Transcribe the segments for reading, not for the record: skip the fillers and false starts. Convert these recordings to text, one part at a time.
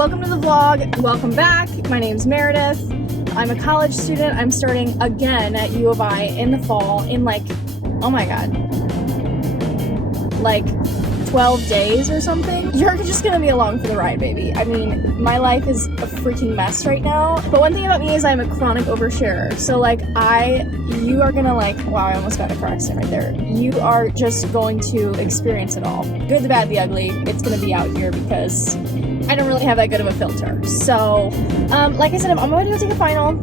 welcome to the vlog. Welcome back. My name's Meredith. I'm a college student. I'm starting again at U of I in the fall in oh my god, 12 days or something. You're just gonna be along for the ride, baby. I mean, my life is a freaking mess right now. But one thing about me is I'm a chronic oversharer. So you are gonna wow, I almost got a car accident right there. You are just going to experience it all. Good, the bad, the ugly. It's gonna be out here because I don't really have that good of a filter. So, like I said, I'm going to go take a final.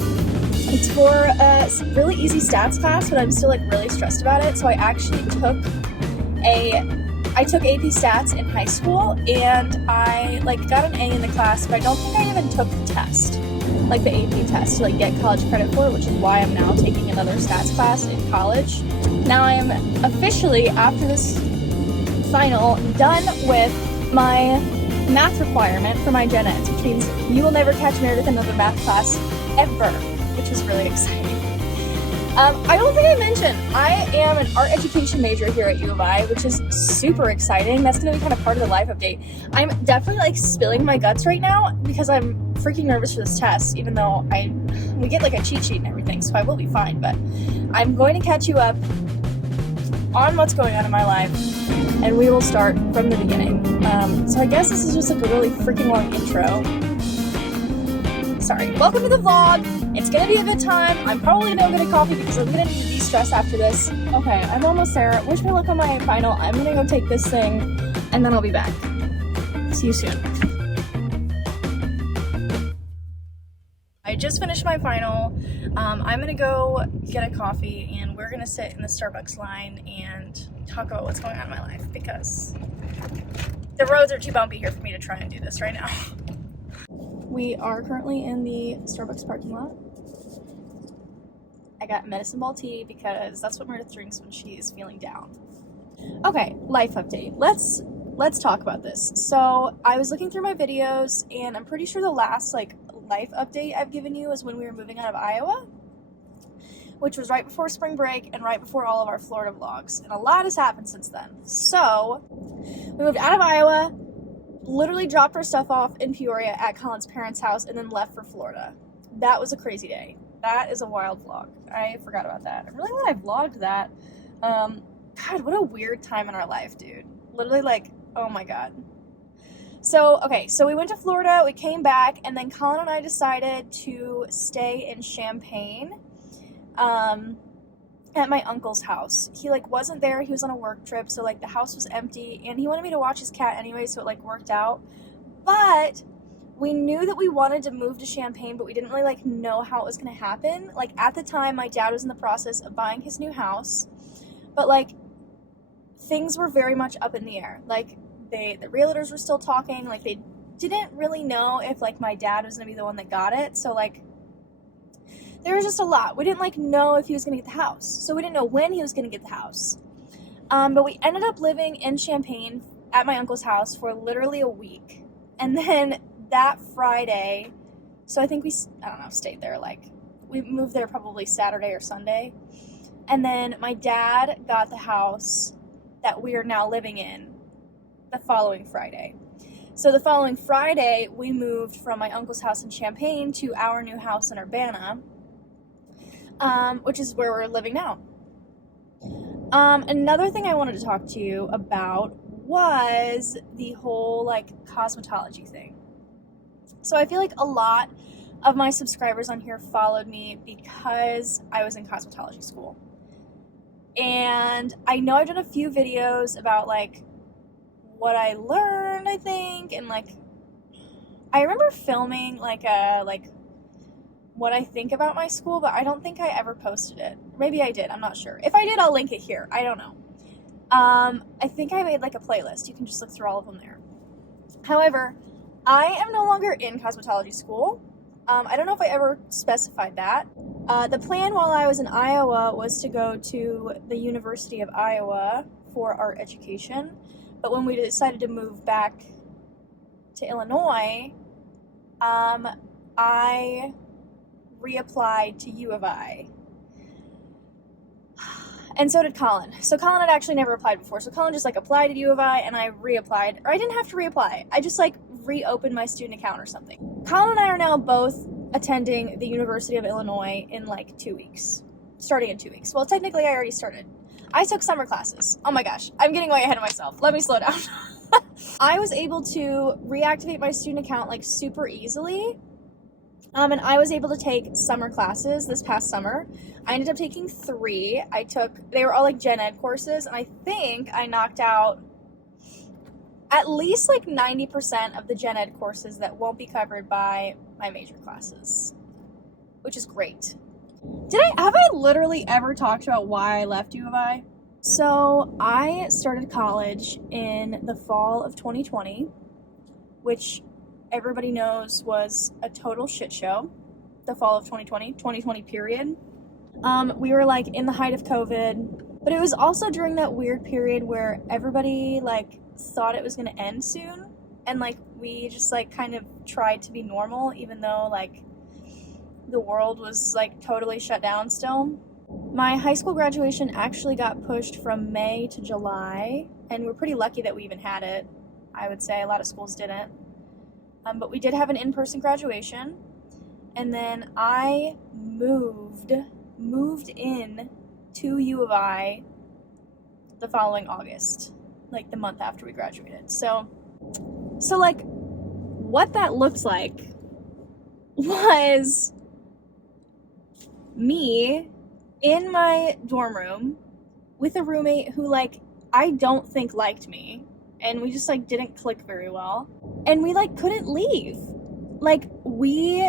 It's for a really easy stats class, but I'm still really stressed about it. So I actually took AP Stats in high school, and I got an A in the class, but I don't think I even took the test, the AP test, to get college credit for it, which is why I'm now taking another stats class in college. Now I am officially, after this final, done with my math requirement for my gen eds, which means you will never catch Meredith in another math class ever, which is really exciting. I don't think I mentioned, I am an art education major here at U of I, which is super exciting. That's going to be kind of part of the life update. I'm definitely spilling my guts right now because I'm freaking nervous for this test, even though we get a cheat sheet and everything, so I will be fine. But I'm going to catch you up on what's going on in my life, and we will start from the beginning. So I guess this is just a really freaking long intro. Sorry. Welcome to the vlog. It's gonna be a good time. I'm probably gonna go get a coffee because I'm gonna need to de-stress after this. Okay, I'm almost there. Wish me luck on my final. I'm gonna go take this thing, and then I'll be back. See you soon. I just finished my final. I'm gonna go get a coffee, and we're gonna sit in the Starbucks line and talk about what's going on in my life because the roads are too bumpy here for me to try and do this right now. We are currently in the Starbucks parking lot. I got medicine ball tea because that's what Meredith drinks when she is feeling down. Okay, life update. Let's talk about this. So I was looking through my videos, and I'm pretty sure the last life update I've given you is when we were moving out of Iowa, which was right before spring break and right before all of our Florida vlogs. And a lot has happened since then. So we moved out of Iowa, literally dropped our stuff off in Peoria at Colin's parents' house, and then left for Florida. That was a crazy day. That is a wild vlog. I forgot about that. I'm really glad I vlogged that. God, what a weird time in our life, dude. Literally oh my god. So, okay, so we went to Florida, we came back, and then Colin and I decided to stay in Champaign, at my uncle's house. He wasn't there, he was on a work trip, so the house was empty, and he wanted me to watch his cat anyway, so it worked out. But we knew that we wanted to move to Champaign, but we didn't really know how it was going to happen. At the time, my dad was in the process of buying his new house, but things were very much up in the air. The realtors were still talking, they didn't really know if my dad was going to be the one that got it, so there was just a lot. We didn't know if he was going to get the house, so we didn't know when he was going to get the house. But we ended up living in Champaign at my uncle's house for literally a week, and then that Friday, so I think we, stayed there, we moved there probably Saturday or Sunday, and then my dad got the house that we are now living in the following Friday. So the following Friday, we moved from my uncle's house in Champaign to our new house in Urbana, which is where we're living now. Another thing I wanted to talk to you about was the whole cosmetology thing. So I feel a lot of my subscribers on here followed me because I was in cosmetology school. And I know I've done a few videos about what I learned, I think, and I remember filming what I think about my school, but I don't think I ever posted it. Maybe I did, I'm not sure. If I did, I'll link it here. I don't know. I think I made a playlist. You can just look through all of them there. However, I am no longer in cosmetology school. I don't know if I ever specified that. The plan while I was in Iowa was to go to the University of Iowa for art education, but when we decided to move back to Illinois, I reapplied to U of I. And so did Colin. So Colin had actually never applied before. So Colin just applied to U of I, and I reapplied. Or I didn't have to reapply. I just reopen my student account or something. Colin and I are now both attending the University of Illinois in like 2 weeks. Starting in 2 weeks. Well, technically I already started. I took summer classes. Oh my gosh, I'm getting way ahead of myself. Let me slow down. I was able to reactivate my student account like super easily. And I was able to take summer classes this past summer. I ended up taking 3. They were all like gen ed courses, and I think I knocked out at least like 90% of the gen ed courses that won't be covered by my major classes, which is great. Have I literally ever talked about why I left U of I? So I started college in the fall of 2020, which everybody knows was a total shit show. The fall of 2020 period. We were like in the height of COVID, but it was also during that weird period where everybody like thought it was going to end soon, and like we just like kind of tried to be normal even though like the world was like totally shut down still. My high school graduation actually got pushed from May to July, and we're pretty lucky that we even had it. I would say a lot of schools didn't. But we did have an in-person graduation, and then I moved in to U of I the following August, like the month after we graduated. So like what that looked like was me in my dorm room with a roommate who like I don't think liked me, and we just like didn't click very well, and we like couldn't leave. Like we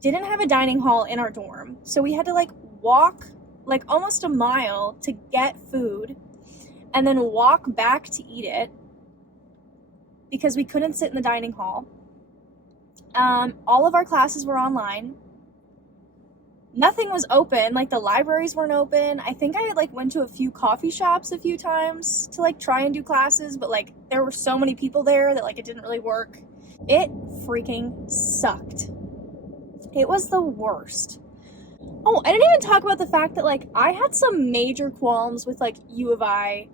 didn't have a dining hall in our dorm, so we had to like walk like almost a mile to get food and then walk back to eat it because we couldn't sit in the dining hall. All of our classes were online. Nothing was open, like the libraries weren't open. I think I like went to a few coffee shops a few times to like try and do classes, but like there were so many people there that like it didn't really work. It freaking sucked. It was the worst. Oh, I didn't even talk about the fact that like I had some major qualms with like U of I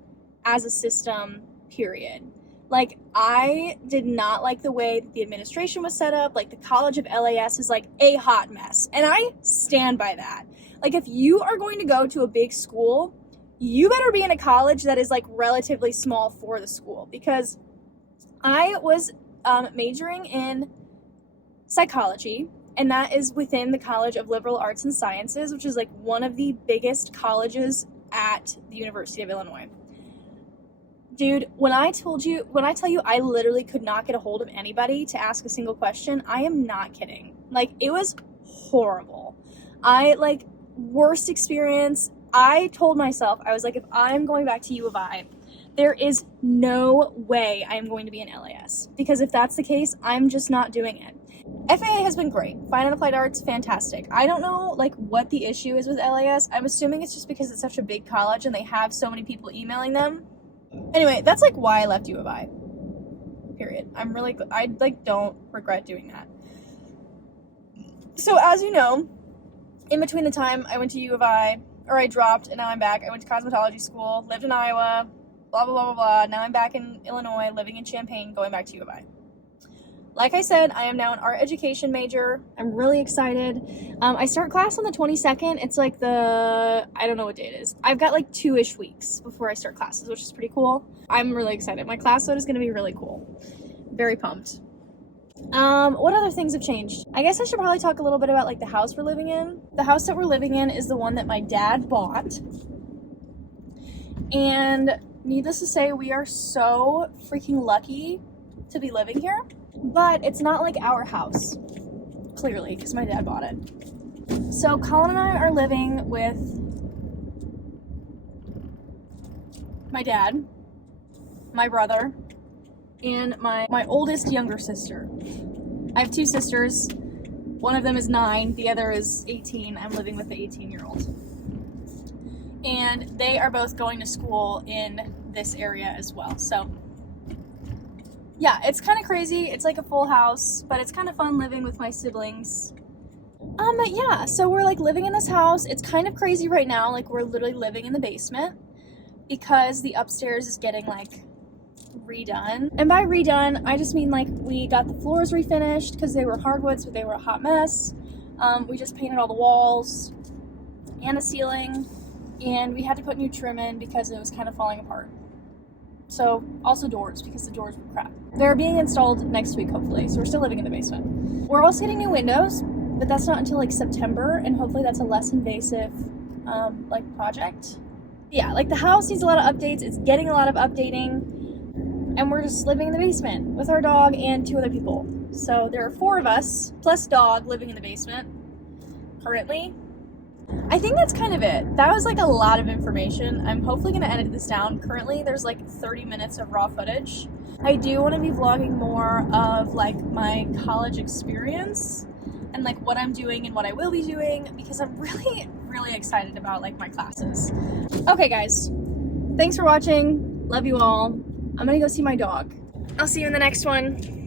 as a system, period. Like, I did not like the way that the administration was set up. Like, the College of LAS is, like, a hot mess. And I stand by that. Like, if you are going to go to a big school, you better be in a college that is, like, relatively small for the school. Because I was majoring in psychology, and that is within the College of Liberal Arts and Sciences, which is, like, one of the biggest colleges at the University of Illinois. Dude, when I tell you I literally could not get a hold of anybody to ask a single question, I am not kidding. Like, it was horrible. Worst experience. I told myself, I was like, if I'm going back to U of I, there is no way I am going to be in LAS. Because if that's the case, I'm just not doing it. FAA has been great. Fine and Applied Arts, fantastic. I don't know, like, what the issue is with LAS. I'm assuming it's just because it's such a big college and they have so many people emailing them. Anyway, that's, like, why I left U of I. Period. I don't regret doing that. So, as you know, in between the time I went to U of I, or I dropped, and now I'm back, I went to cosmetology school, lived in Iowa, blah, blah, blah, blah, blah. Now I'm back in Illinois, living in Champaign, going back to U of I. Like I said, I am now an art education major. I'm really excited. I start class on the 22nd. It's like I don't know what day it is. I've got like 2-ish weeks before I start classes, which is pretty cool. I'm really excited. My class load is going to be really cool. Very pumped. What other things have changed? I guess I should probably talk a little bit about like the house we're living in. The house that we're living in is the one that my dad bought. And needless to say, we are so freaking lucky to be living here. But it's not like our house, clearly, because my dad bought it. So Colin and I are living with my dad, my brother, and my oldest younger sister. I have 2 sisters. One of them is 9, the other is 18. I'm living with the 18-year-old. And they are both going to school in this area as well, so yeah, it's kind of crazy. It's like a full house, but it's kind of fun living with my siblings. Yeah, so we're like living in this house. It's kind of crazy right now. Like, we're literally living in the basement because the upstairs is getting like redone. And by redone, I just mean like we got the floors refinished because they were hardwoods, but they were a hot mess. We just painted all the walls and the ceiling, and we had to put new trim in because it was kind of falling apart. So also doors, because the doors were crap. They're being installed next week, hopefully, so we're still living in the basement. We're also getting new windows, but that's not until like September, and hopefully that's a less invasive like project. Yeah, like the house needs a lot of updates. It's getting a lot of updating, and we're just living in the basement with our dog and 2 other people. So there are 4 of us plus dog living in the basement currently. I think that's kind of it. That was like a lot of information. I'm hopefully going to edit this down. Currently there's like 30 minutes of raw footage. I do want to be vlogging more of like my college experience and like what I'm doing and what I will be doing, because I'm really excited about like my classes. Okay guys, thanks for watching. Love you all. I'm gonna go see my dog. I'll see you in the next one.